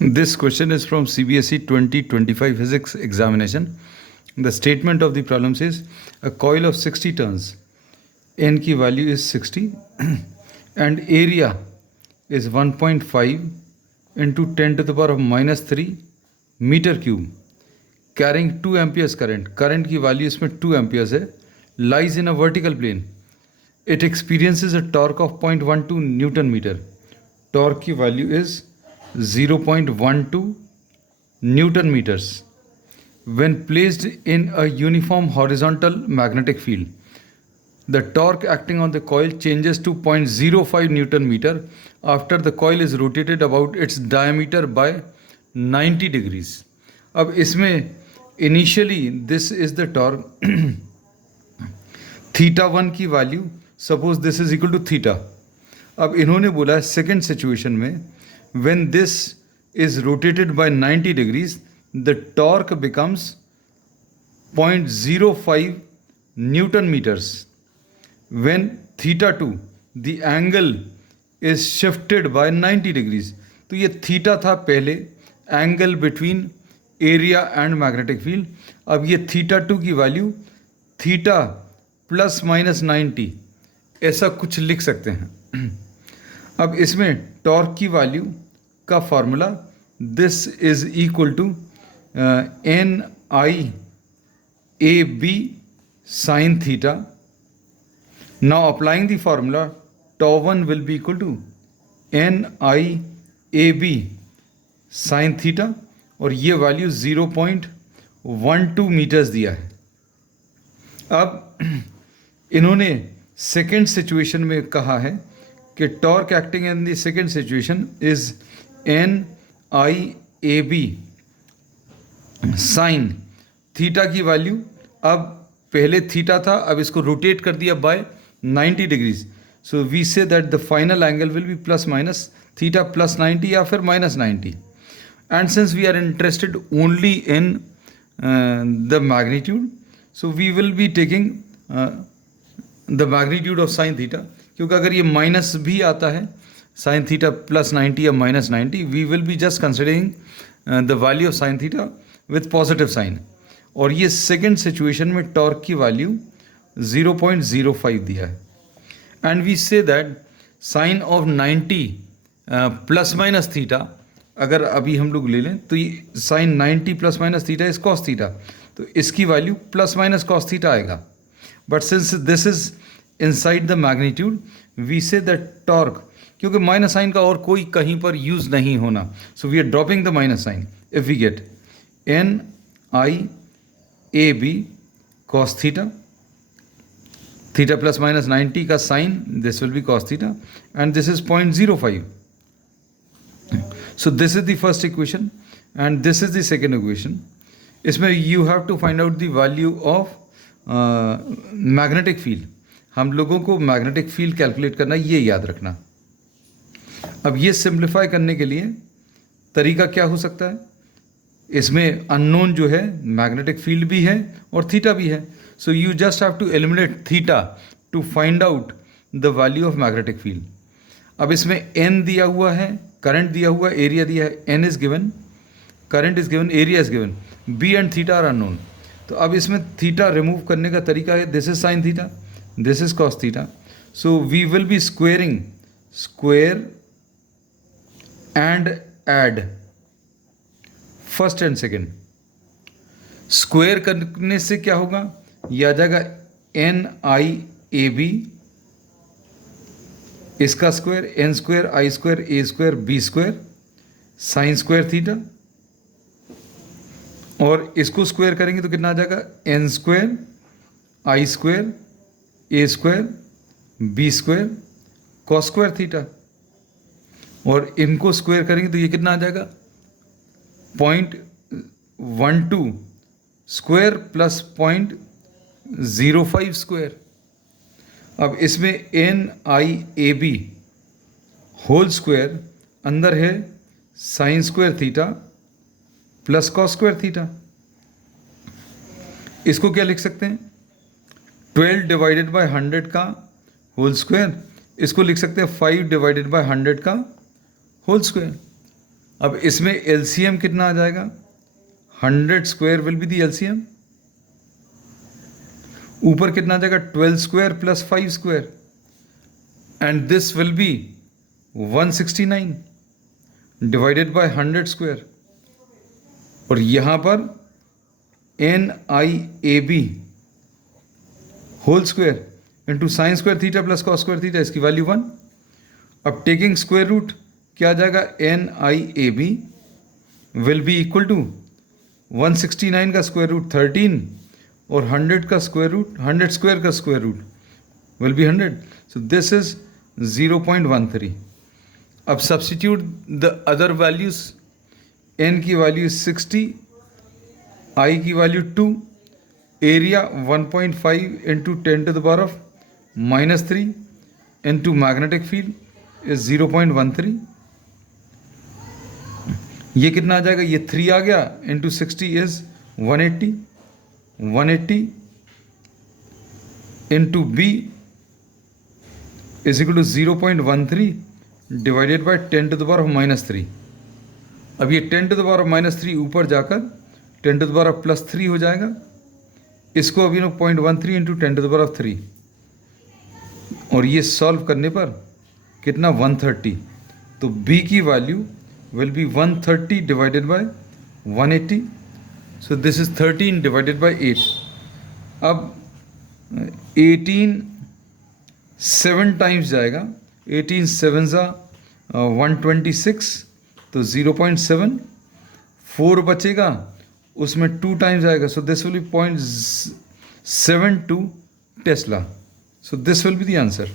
This question is from CBSE 2025 physics examination. The statement of the problem says a coil of 60 turns, n की value is 60 and area is 1.5 into 10 to the power of minus 3 meter cube, carrying 2 amperes current. Current की value इसमें 2 amperes है, lies in a vertical plane. It experiences a torque of 0.12 Newton meter. Torque की value is 0.12 Newton meters. When placed in a uniform horizontal magnetic field, the torque acting on the coil changes to 0.05 Newton meter after the coil is rotated about its diameter by 90 degrees. अब इसमें initially this is the torque theta 1 की value, suppose this is equal to theta. अब इन्होंने बोला है second situation में when this is rotated by 90 degrees, the torque becomes 0.05 Newton meters. When theta 2, the angle is shifted by 90 degrees. तो ये theta था पहले, angle between area and magnetic field. अब ये थीटा 2 की वैल्यू थीटा प्लस माइनस 90 ऐसा कुछ लिख सकते हैं. अब इसमें टॉर्क की वैल्यू का formula this is equal to N I A B sine theta. Now applying the formula tau 1 will be equal to n I a b sine theta और ये वैल्यू 0.12 मीटर्स दिया है. अब इन्होंने सेकेंड सिचुएशन में कहा है कि torque acting in the second situation is N I A B sine theta की वैल्यू. अब पहले थीटा था, अब इसको रोटेट कर दिया by 90 degrees. So we say that the final angle will be plus minus theta plus 90 या फिर minus 90. And since we are interested only in the magnitude, so we will be taking the magnitude of sine theta. क्योंकि अगर ये minus भी आता है sine theta plus 90 या minus 90, we will be just considering the value of sine theta with positive sign. और ये second situation में टॉर्क की वैल्यू 0.05 दिया है. And we say that sine of 90 plus minus theta, अगर अभी हम लोग ले लें तो ये sine 90 plus minus theta is cos theta, तो इसकी value plus minus cos theta आएगा. But since this is inside the magnitude, we say that torque, क्योंकि माइनस साइन का और कोई कहीं पर यूज नहीं होना, so we are dropping the minus sign. If we get N I A B cos theta, theta plus minus 90 का sine, this will be cos theta and this is 0.05. So this is the first equation and this is the second equation. इसमें you have to find out the value of magnetic field. हम लोगों को magnetic field calculate करना, ये याद रखना. अब ये सिंप्लीफाई करने के लिए तरीका क्या हो सकता है, इसमें अननोन जो है मैग्नेटिक फील्ड भी है और थीटा भी है. So you just have to eliminate theta to find out the value of magnetic field. अब इसमें एन दिया हुआ है, करंट दिया हुआ, एरिया दिया है. N is given, current is given, area is given, B and theta are unknown. तो अब इसमें थीटा रिमूव करने का तरीका है, this is sine theta, this is cos theta. So we will be squaring, square and add first and second. Square करने से क्या होगा, ये आ जाएगा एन आई ए बी, इसका square N square I square A square B square sine square theta, और इसको स्क्वायर करेंगे तो कितना आ जाएगा N square I square A square B square cos square theta. और इनको स्क्वायर करेंगे तो ये कितना आ जाएगा 0.12 स्क्वायर प्लस 0.05 स्क्वायर. अब इसमें N I A B whole square अंदर है sine square theta plus cos square theta. इसको क्या लिख सकते हैं, 12 डिवाइडेड बाय 100 का होल स्क्वायर. इसको लिख सकते हैं 5 डिवाइडेड बाय 100 का होल स्क्वायर. अब इसमें एलसीएम कितना आ जाएगा? 100 square will be the LCM. ऊपर कितना आ जाएगा? 12 square plus 5 square, and this will be 169 divided by 100 square. और यहां पर NIAB whole square into sine square theta plus cos square theta, इसकी वैल्यू 1. अब टेकिंग स्क्वायर रूट क्या आ जाएगा? NIAB will be equal to 169 का स्क्वायर रूट 13 और 100 का स्क्वायर रूट, 100 स्क्वायर का square root will be 100. So this is 0.13. अब substitute the other values. n की वैल्यू 60, i की value 2, area 1.5 into 10 to the power of -3 into magnetic field is 0.13. ये कितना आ जाएगा? ये 3 आ गया into 60 is 180. 180 into B is equal to 0.13 divided by 10 to the power of -3. अब ये 10 टू द पावर ऑफ -3 ऊपर जाकर 10 टू द पावर ऑफ +3 हो जाएगा. इसको अभी 0.13 into 10 to the power of 3, और ये सॉल्व करने पर कितना? 130. तो b की value will be 130 divided by 180. So this is 13 divided by 8. अब 18 7 टाइम्स जाएगा. 18 7 126, तो 0.7. 4 बचेगा, उसमें 2 टाइम्स आएगा. So this will B 0.72 Tesla. So this will be the answer.